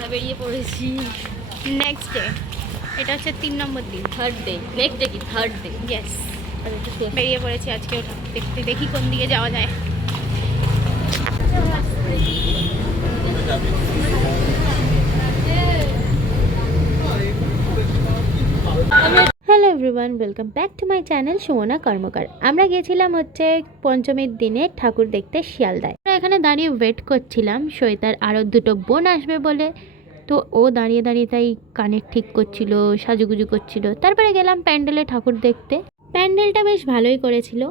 আমরা বেরিয়ে পড়েছি নেক্সট ডে। এটা হচ্ছে 3 নম্বর দিন, থার্ড ডে। নেক্সট ডে কি থার্ড ডে? ইয়েস। বেরিয়ে পড়েছি আজকে ওটা দেখতে, দেখি কোন দিকে যাওয়া যায়। Hello everyone, welcome back to my channel Sumana Karmakar. আমরা গেছিলাম হচ্ছে পঞ্চমীর দিনে ঠাকুর দেখতে শিয়ালদায়। আমরা এখানে দাঁড়িয়ে ওয়েট করছিলাম শ্বেতার আরও দুটো বোন আসবে বলে। তো ও দাঁড়িয়ে দাঁড়িয়ে তাই কানের ঠিক করছিল, সাজুগুজু করছিল। তারপরে গেলাম প্যান্ডেলে ঠাকুর দেখতে। প্যান্ডেলটা বেশ ভালোই করেছিল,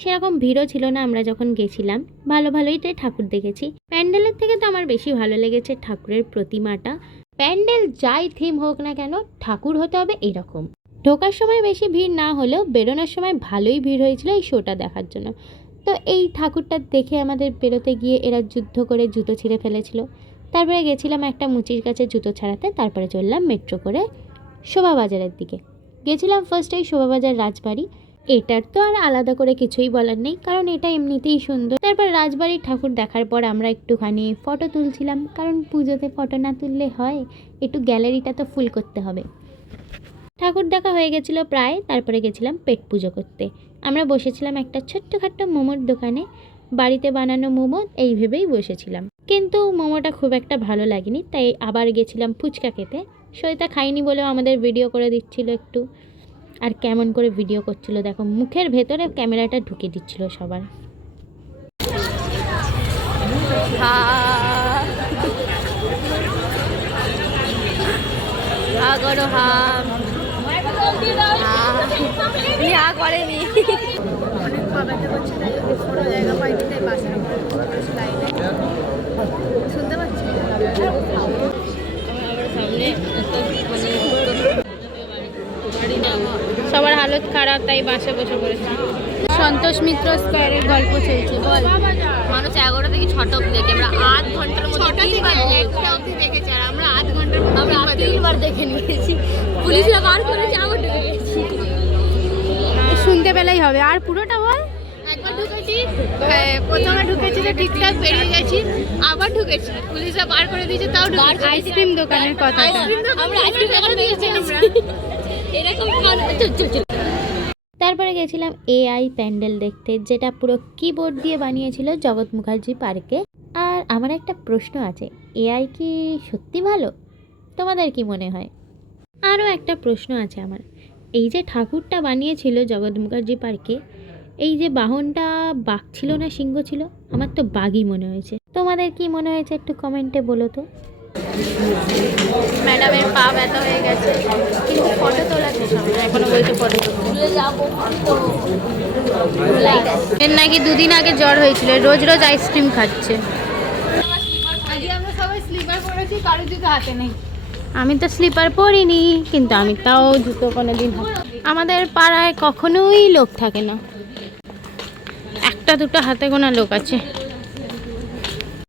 সেরকম ভিড়ও ছিল না আমরা যখন গেছিলাম। ভালোই ঠাকুর দেখেছি। প্যান্ডেলের থেকে তো আমার বেশি ভালো লেগেছে ঠাকুরের প্রতিমাটা। প্যান্ডেল যাই থিম হোক না কেন, ঠাকুর হতে হবে এরকম। ঢোকার সময় বেশি ভিড় না হলেও বেরোনোর সময় ভালোই ভিড় হয়েছিল এই শোটা দেখার জন্য। তো এই ঠাকুরটা দেখে আমাদের বেরোতে গিয়ে এরা যুদ্ধ করে জুতো ছিঁড়ে ফেলেছিল। তারপরে গেছিলাম একটা মুচির কাছে জুতো ছাড়াতে। তারপরে চললাম মেট্রো করে শোভাবাজারের দিকে। গেছিলাম ফার্স্টেই শোভাবাজার রাজবাড়ি। এটার তো আর আলাদা করে কিছুই বলার নেই, কারণ এটা এমনিতেই সুন্দর। তারপর রাজবাড়ির ঠাকুর দেখার পর আমরা একটুখানি ফটো তুলছিলাম, কারণ পুজোতে ফটো না তুললে হয়, একটু গ্যালারিটা তো ফুল করতে হবে। ঠাকুর দেখা হয়ে গেছিলো প্রায়। তারপরে গেছিলাম পেট পুজো করতে। আমরা বসেছিলাম একটা ছোট্টখাট্ট মোমোর দোকানে, বাড়িতে বানানো মোমো এই ভেবেই বসেছিলাম। কিন্তু মোমোটা খুব একটা ভালো লাগেনি, তাই আবার গেছিলাম ফুচকা খেতে। সৈতা খাইনি বলেও আমাদের ভিডিও করে দিচ্ছিল একটু। আর কেমন করে ভিডিও করছিল দেখো, মুখের ভেতরে ক্যামেরাটা ঢুকিয়ে দিচ্ছিল সবার। করেনি শুনতে পাচ্ছি সামনে সবার হালত খারাপ, তাই বাসে বসে পড়েছে। সন্তোষ মিত্র স্কোয়ারের গল্প চলছে। বল, মানুষ 11টা থেকে 6টা অব্দি দেখে, আমরা আধ ঘন্টার মধ্যে 3বার দেখেছি। আর আমরা আধ ঘন্টার আমরা 3বার দেখে নিয়েছি। পুলিশরা বার করেছে, আবার ঢুকে গেছি। শুনতে পেলেই হবে। আর পুরোটা বল। একবার ঢুকেছি, প্রথমে ঢুকেছি তো ঠিকঠাক বেরিয়ে গেছি, আবার ঢুকেছি, পুলিশরা বার করে দিয়েছে, তাও আইসক্রিম দোকানের কথা। আমরা আইসক্রিম দোকানে দিয়েছি আমরা এরকম। তারপরে গেছিলাম এআই প্যান্ডেল দেখতে, যেটা পুরো কিবোর্ড দিয়ে বানিয়েছিল জগৎ মুখার্জি পার্কে। আর আমার একটা প্রশ্ন আছে, এআই কি সত্যি ভালো? তোমাদের কি মনে হয়? আরও একটা প্রশ্ন আছে আমার, এই যে ঠাকুরটা বানিয়েছিল জগৎ মুখার্জি পার্কে, এই যে বাহনটা বাঘ ছিল না সিংহ ছিল? আমার তো বাঘই মনে হয়েছে। তোমাদের কি মনে হয়েছে একটু কমেন্টে বলো তো। ম্যাডামের পা ব্যথা হয়ে গেছে, কিন্তু ফটো তোলা শেষ হবে না, এখনো বলছে ফটো তুলতে যাবো। এর নাকি 2 দিন আগে জ্বর হয়েছিল, রোজ রোজ আইসক্রিম খাচ্ছে। আমরা সবাই স্লিপার পরেছি, কারো জুতো হাতে নেই। আমি তো স্লিপার পরিনি, কিন্তু আমি তাও জুতো কোনোদিন। আমাদের পাড়ায় কখনোই লোক থাকে না, একটা দুটো হাতে গোনা লোক আছে।